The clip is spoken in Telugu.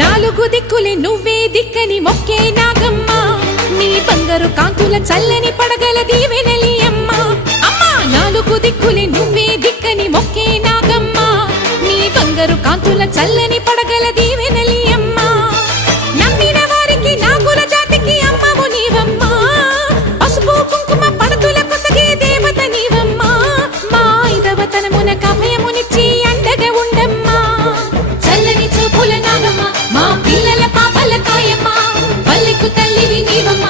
నాలుగు దిక్కులే నువ్వే దిక్కని మొక్కే నాగమ్మ నీ బంగారు కాంతుల చల్లని పడగల దీవెనలి అమ్మ అమ్మా నాలుగు దిక్కులే నువ్వే దిక్కని మొక్కే నాగమ్మ నీ బంగారు కాంతుల చల్లని పడగల దీవెనలి అమ్మ నమ్మిన వారికి నాగుల జాతికి అమ్మవు నీవమ్మ పసుపు కుంకుమ పడతుల కొసగే దేవత నీవమ్మ మా ఐదవతనమున కభయమునిచ్చి అండగా ఉండమ్మా చల్లని చూపుల నాగమ్మ మా పిల్లల పాపల కాయమ్మ పల్లెకు తల్లివి నీవమ్మ